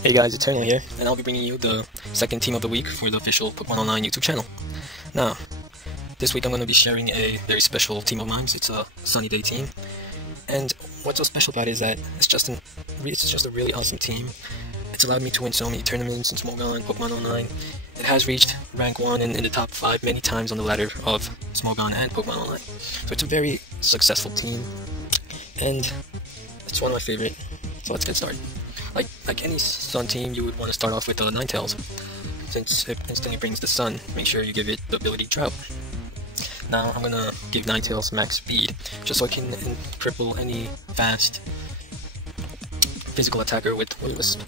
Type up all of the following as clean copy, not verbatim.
Hey guys, Eternal here, and I'll be bringing you the second team of the week for the official Pokemon Online YouTube channel. Now, this week I'm going to be sharing a very special team of mine. It's a Sunny Day team, and what's so special about it is that it's just a really awesome team. It's allowed me to win so many tournaments in Smogon, Pokemon Online. It has reached rank 1 and in the top 5 many times on the ladder of Smogon and Pokemon Online. So it's a very successful team, and it's one of my favorite. So let's get started. Like any Sun team, you would want to start off with Ninetails. Since it instantly brings the Sun, make sure you give it the ability Drought. Now I'm gonna give Ninetails max speed, just so I can cripple any fast physical attacker with Will-O-Wisp.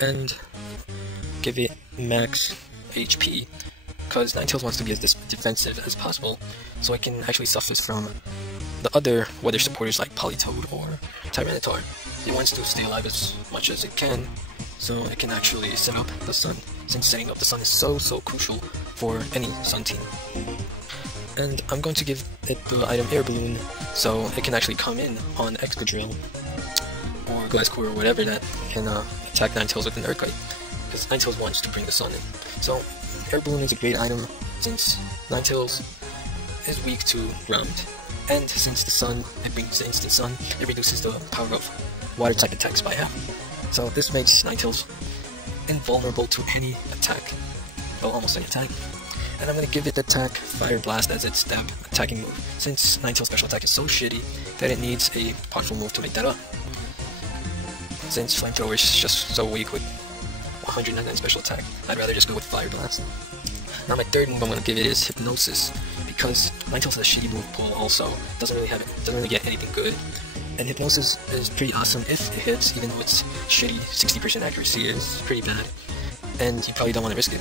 And give it max HP, because Ninetails wants to be as defensive as possible, so I can actually suffer from the other weather supporters like Politoed or Tyranitar. It wants to stay alive as much as it can, so it can actually set up the Sun, since setting up the Sun is so crucial for any Sun team. And I'm going to give it the item Air Balloon, so it can actually come in on Excadrill or Gliscor or whatever that can attack Ninetales with an Earthquake, because Ninetales wants to bring the Sun in. So Air Balloon is a great item, since Ninetales is weak to ground, and since the Sun, it brings the instant Sun, it reduces the power of water type attacks by half. So this makes Ninetales invulnerable to any attack, well, almost any attack. And I'm going to give it the attack Fire Blast as its stab attacking move, since Ninetales special attack is so shitty that it needs a powerful move to make that up. Since Flamethrower is just so weak with 199 special attack, I'd rather just go with Fire Blast. Now my third move I'm going to give it is Hypnosis, because Ninetales has a shitty move pool also, doesn't really get anything good. And Hypnosis is pretty awesome if it hits, even though it's shitty. 60% accuracy is pretty bad, and you probably don't want to risk it.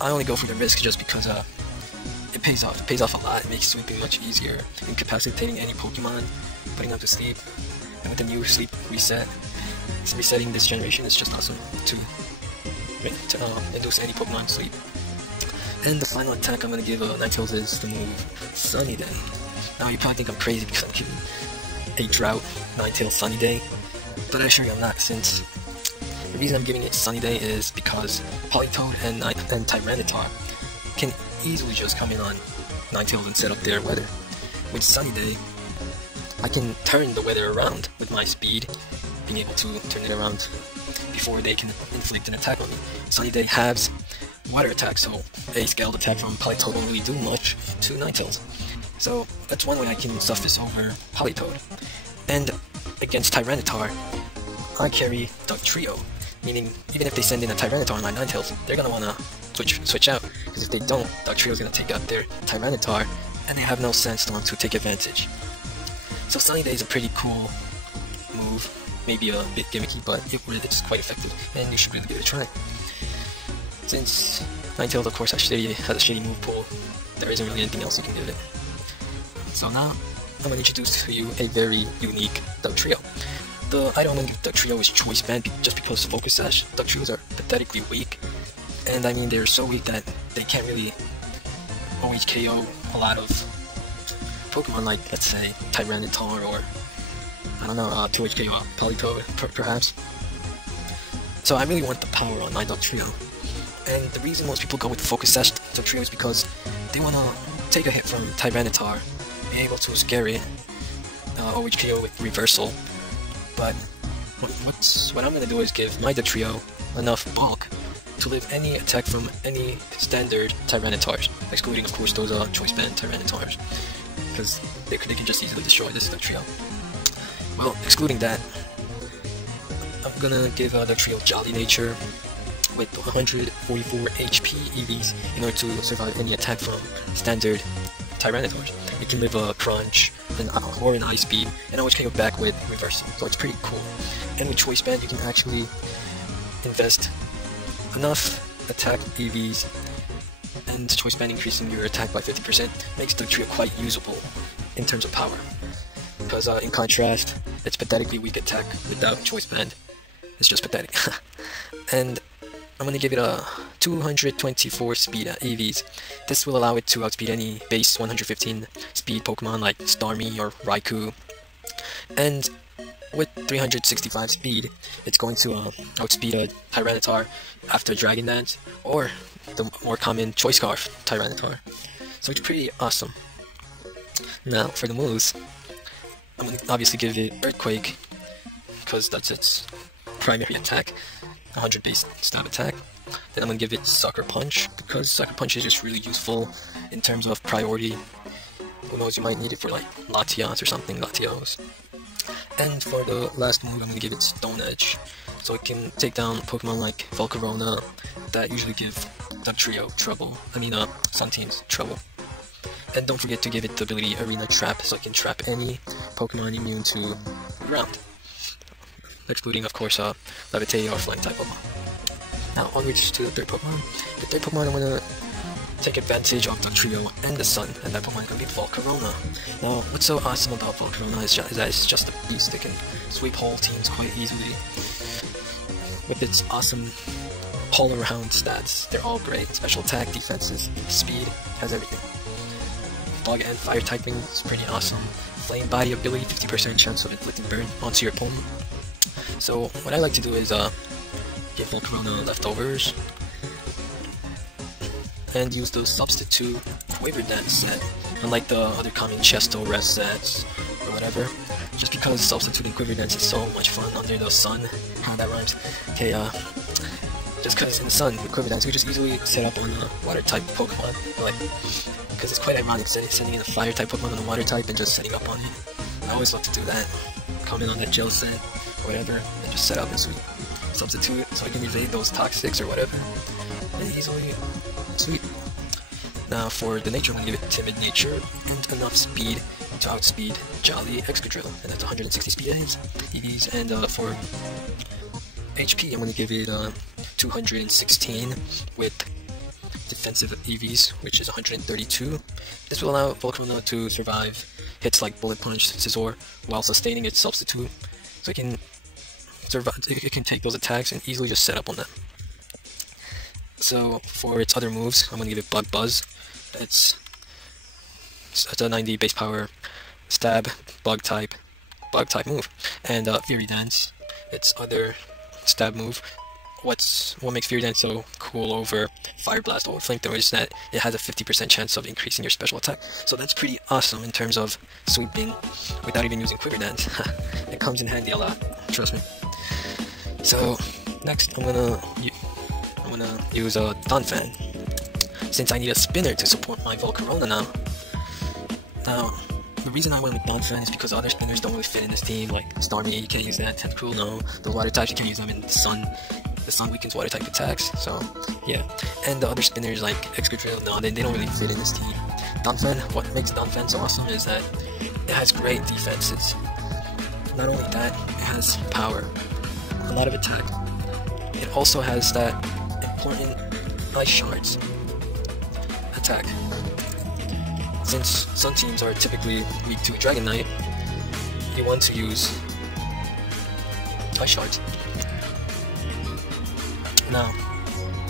I only go for the risk just because it pays off. It pays off a lot. It makes sweeping much easier, incapacitating any Pokemon, putting them to sleep. And with the new sleep reset, resetting this generation is just awesome to induce any Pokemon to sleep. And the final attack I'm going to give Ninetales is the move Sunny Day. Now you probably think I'm crazy because I'm giving a Drought Ninetales Sunny Day, but I assure you I'm not, since the reason I'm giving it Sunny Day is because Politoed and Tyranitar can easily just come in on Ninetales and set up their weather. With Sunny Day, I can turn the weather around with my speed, being able to turn it around before they can inflict an attack on me. Sunny Day halves water attack, so a scaled attack from Politoed won't really do much to Ninetales. So that's one way I can suffice over Politoed. And against Tyranitar, I carry Dugtrio, meaning even if they send in a Tyranitar on my Ninetales, they're gonna wanna switch out, because if they don't, Dugtrio's gonna take out their Tyranitar, and they have no Sandstorm to take advantage. So Sunny Day is a pretty cool move, maybe a bit gimmicky, but it's quite effective, and you should really give it a try. Since Ninetales, of course, has a shitty move pool, there isn't really anything else you can give it. So now, I'm going to introduce to you a very unique Dugtrio. The item I'm going to give Dugtrio is Choice Band, just because Focus Sash Dugtrios are pathetically weak. And I mean, they're so weak that they can't really OHKO a lot of Pokemon like, let's say, Tyranitar or, I don't know, 2HKO Politoed, perhaps. So I really want the power on my Dugtrio. And the reason most people go with the Focus Sash Dugtrio is because they want to take a hit from Tyranitar, be able to scare it, OHKO with Reversal. But what I'm going to do is give my Dugtrio enough bulk to live any attack from any standard Tyranitars, excluding of course those Choice Band Tyranitars, because they can just easily destroy this Dugtrio. Well, excluding that, I'm gonna give Dugtrio Jolly Nature with 144 HP EVs in order to survive any attack from standard Tyranitars. It can live a Crunch or an Ice Beam, and always KO back with Reversal, so it's pretty cool. And with Choice Band, you can actually invest enough attack EVs, and Choice Band increasing your attack by 50% makes Dugtrio quite usable in terms of power. Because in contrast, its pathetically weak attack without Choice Band is just pathetic. And I'm going to give it a 224 speed EVs. This will allow it to outspeed any base 115 speed Pokemon like Starmie or Raikou. And with 365 speed, it's going to outspeed a Tyranitar after Dragon Dance, or the more common Choice Scarf Tyranitar. So it's pretty awesome. Now, for the moves, I'm going to obviously give it Earthquake, because that's its primary attack, 100 base stab attack. Then I'm going to give it Sucker Punch, because Sucker Punch is just really useful in terms of priority. Who knows, you might need it for like Latias or something, Latios. And for the last move, I'm going to give it Stone Edge, so it can take down Pokemon like Volcarona that usually give Dugtrio trouble, Sun Teams trouble. And don't forget to give it the ability Arena Trap, so it can trap any Pokemon immune to ground, excluding of course Levitate or Flying type Pokemon. Now onwards to the third Pokemon. The third Pokemon, I'm going to take advantage of Dugtrio and the Sun, and that Pokemon is going to be Volcarona. Now, what's so awesome about Volcarona is that it's just a beast that can sweep whole teams quite easily. With its awesome all-around stats, they're all great. Special attack, defenses, speed, has everything. Bug and fire typing is pretty awesome. Flame body ability, 50% chance of inflicting burn onto your opponent. So, what I like to do is give Volcarona leftovers, and use the substitute Quiver Dance set, unlike the other common Chesto rest sets or whatever, just because substituting Quiver Dance is so much fun under the sun. How that rhymes. Okay, just because in the sun with Quiver Dance, you just easily set up on a water type Pokemon, because it's quite ironic sending in a fire type Pokemon on a water type and just setting up on it. I always love to do that. Come in on that gel set or whatever, and just set up and substitute so I can evade those Toxics or whatever, and easily sweep. Now for the nature, I'm going to give it Timid Nature and enough speed to outspeed Jolly Excadrill, and that's 160 speed EVs, and for HP, I'm going to give it 216 with defensive EVs, which is 132. This will allow Volcarona to survive hits like Bullet Punch, Scizor, while sustaining its substitute, so it can survive. It can take those attacks and easily just set up on them. So for its other moves, I'm going to give it Bug Buzz. It's a 90 base power stab bug type move, and Fury Dance, its other stab move. What makes Fury Dance so cool over Fire Blast or Flamethrower is that it has a 50% chance of increasing your special attack. So that's pretty awesome in terms of sweeping without even using Quiver Dance. It comes in handy a lot, trust me. So next, I'm gonna use Donphan, since I need a spinner to support my Volcarona now. Now, the reason I went with Donphan is because other spinners don't really fit in this team, like Starmie, you can't use that, Tentacruel, no, the water types, you can't use them in the sun. The sun weakens water type attacks, so yeah. And the other spinners like Excadrill, no, they don't really fit in this team. Donphan, what makes Donphan so awesome is that it has great defenses. Not only that, it has power, a lot of attack. It also has that important Ice Shards attack. Since Sun teams are typically weak to Dragonite, you want to use Ice Shards. Now,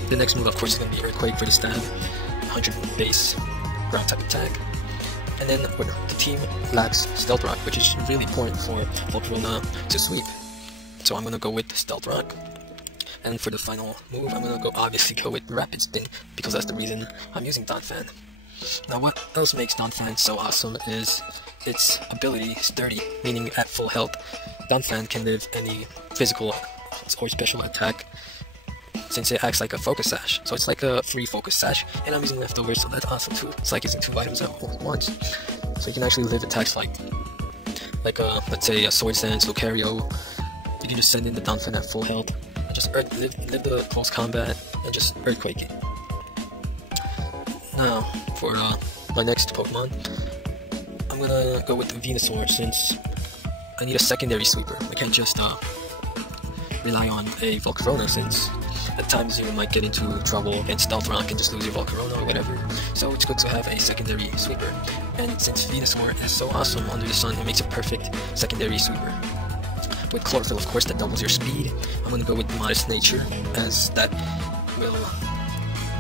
the next move of course is going to be Earthquake for the stab, 100 base ground type attack. And then the team lacks Stealth Rock, which is really important for Volcarona to sweep. So I'm going to go with Stealth Rock. And for the final move, I'm going to obviously go with Rapid Spin, because that's the reason I'm using Donphan. Now what else makes Donphan so awesome is its ability, Sturdy, meaning at full health, Donphan can live any physical or special attack, since it acts like a Focus Sash. So it's like a free Focus Sash, and I'm using leftovers, so that's awesome too. It's like using 2 items at once. So you can actually live attacks like let's say a Sword Dance, Lucario. You can just send in the Donphan at full health, and just live the close combat, and just Earthquake it. Now, for my next Pokemon, I'm gonna go with Venusaur, since I need a secondary sweeper. I can't just rely on a Volcarona, since at times you might get into trouble against Stealth Rock and just lose your Volcarona or whatever. So it's good to have a secondary sweeper. And since Venusaur is so awesome under the sun, it makes a perfect secondary sweeper. With Chlorophyll, of course, that doubles your speed. I'm gonna go with Modest Nature, as that will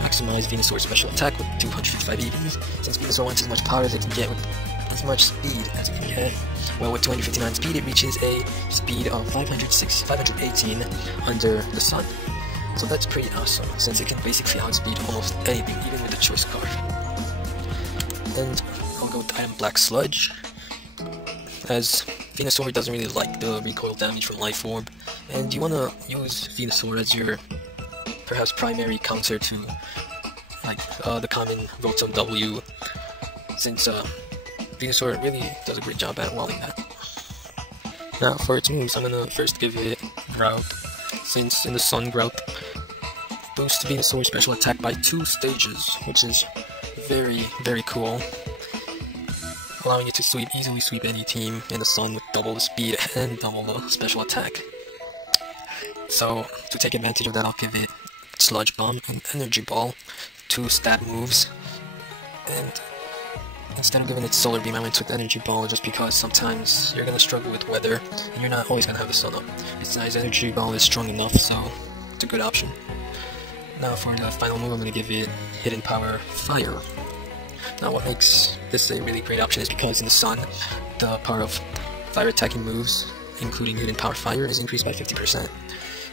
maximize Venusaur's special attack with 255 EVs, since Venusaur wants as much power as it can get with as much speed as it can get. Well, with 259 speed, it reaches a speed of 518 under the sun. So that's pretty awesome, since it can basically outspeed almost anything, even with the choice scarf. And I'll go with item Black Sludge, as Venusaur doesn't really like the recoil damage from Life Orb, and you want to use Venusaur as your perhaps primary counter to like the common Rotom W, since Venusaur really does a great job at walling that. Now for its moves, I'm gonna first give it Drought, since in the Sun Drought boosts Venusaur's special attack by 2 stages, which is very cool, allowing you to easily sweep any team in the Sun with double the speed and double the special attack. So to take advantage of that, I'll give it Sludge Bomb and Energy Ball, 2 stat moves, and instead of giving it Solar Beam, I went with Energy Ball just because sometimes you're going to struggle with weather and you're not always going to have the sun up. Besides, Energy Ball is strong enough, so it's a good option. Now for the final move, I'm going to give it Hidden Power Fire. Now what makes this a really great option is because in the Sun, the power of fire attacking moves, including Hidden Power Fire, is increased by 50%.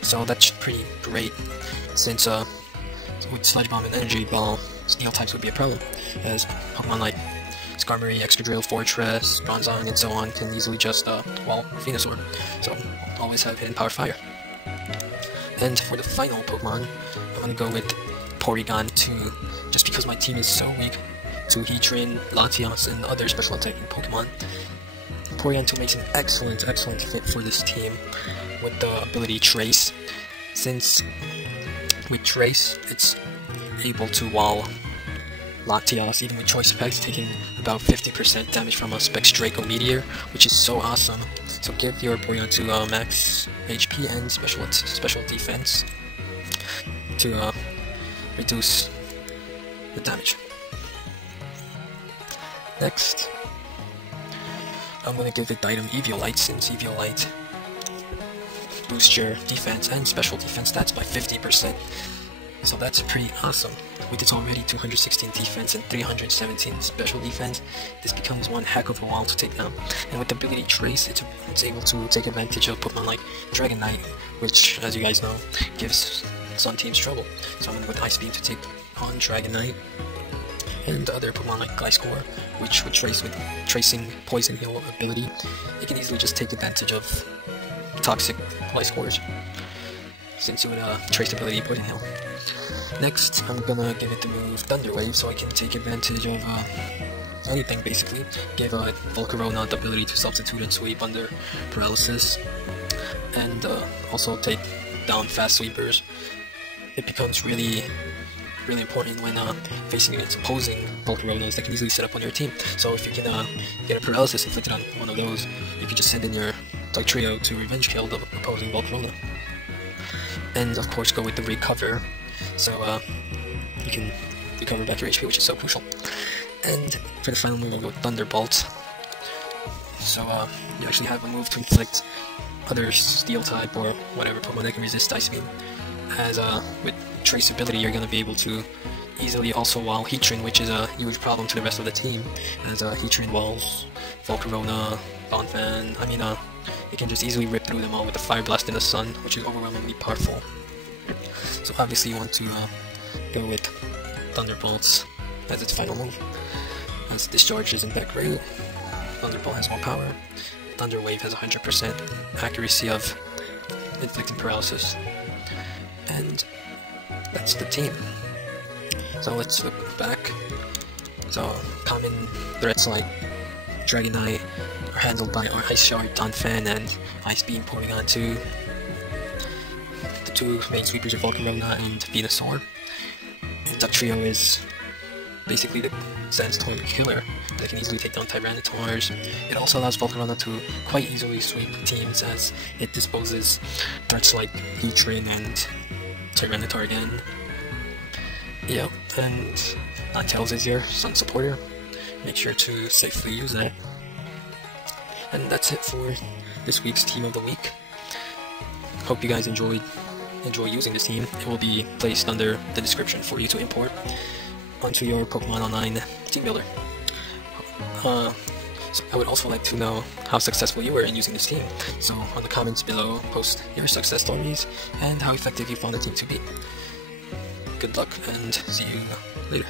So that's pretty great, since with Sludge Bomb and Energy Ball, Steel types would be a problem, as Pokemon like Skarmory, Excadrill, Fortress, Bronzong, and so on can easily just wall Venusaur. So always have Hidden Power Fire. And for the final Pokemon, I'm gonna go with Porygon2, just because my team is so weak to Heatran, Latios, and other special attacking Pokemon. Porygon2 makes an excellent fit for this team with the ability Trace, since with Trace, it's able to wall Latios, even with choice specs, taking about 50% damage from a Specs Draco Meteor, which is so awesome. So give your Porygon2 max HP and special defense to reduce the damage. Next, I'm gonna give it the item Eviolite, since Eviolite boosts your defense and special defense stats by 50%. So that's pretty awesome. With its already 216 defense and 317 special defense, this becomes one heck of a wall to take down. And with the ability Trace, it's able to take advantage of Pokemon like Dragonite, which, as you guys know, gives some teams trouble. So I'm going to go with Ice Beam to take on Dragonite, and other Pokemon like Gliscor, which with Trace, with Tracing Poison Heal ability, you can easily just take advantage of toxic Gliscors, since you would Trace ability Poison Heal. Next, I'm gonna give it the move Thunder Wave, so I can take advantage of anything basically. Give Volcarona the ability to substitute and sweep under paralysis, and also take down fast sweepers. It becomes really important when facing against opposing Volcaronas that can easily set up on your team. So if you can get a paralysis inflicted on one of those, you can just send in your Dugtrio to revenge kill the opposing Volcarona. And of course go with the Recover, so you can recover back your HP, which is so crucial. And for the final move, I'll go with Thunderbolt. So you actually have a move to inflict other Steel type or whatever Pokemon that can resist Ice Beam. As with Trace ability, you're going to be able to easily also wall Heatran, which is a huge problem to the rest of the team, as Heatran walls Volcarona, Donphan. I mean, you can just easily rip through them all with the Fire Blast in the Sun, which is overwhelmingly powerful. So obviously you want to go with Thunderbolts as its final move. As Discharge is in back row, Thunderbolt has more power. Thunder Wave has 100% accuracy of inflicting paralysis. And that's the team. So let's look back. So common threats like Dragonite are handled by our Ice Shard, Donphan, and Ice Beam Porygon2. The two main sweepers are Volcarona and Venusaur. And Dugtrio is basically the Sandstorm killer that can easily take down Tyrannitars. It also allows Volcarona to quite easily sweep teams, as it disposes threats like Heatran and Tyranitar again. Yeah, and Ninetales is your Sun supporter. Make sure to safely use that. And that's it for this week's Team of the Week. Hope you guys enjoy using this team. It will be placed under the description for you to import onto your Pokemon Online team builder. So I would also like to know how successful you were in using this team. So on the comments below, post your success stories and how effective you found the team to be. Good luck and see you later.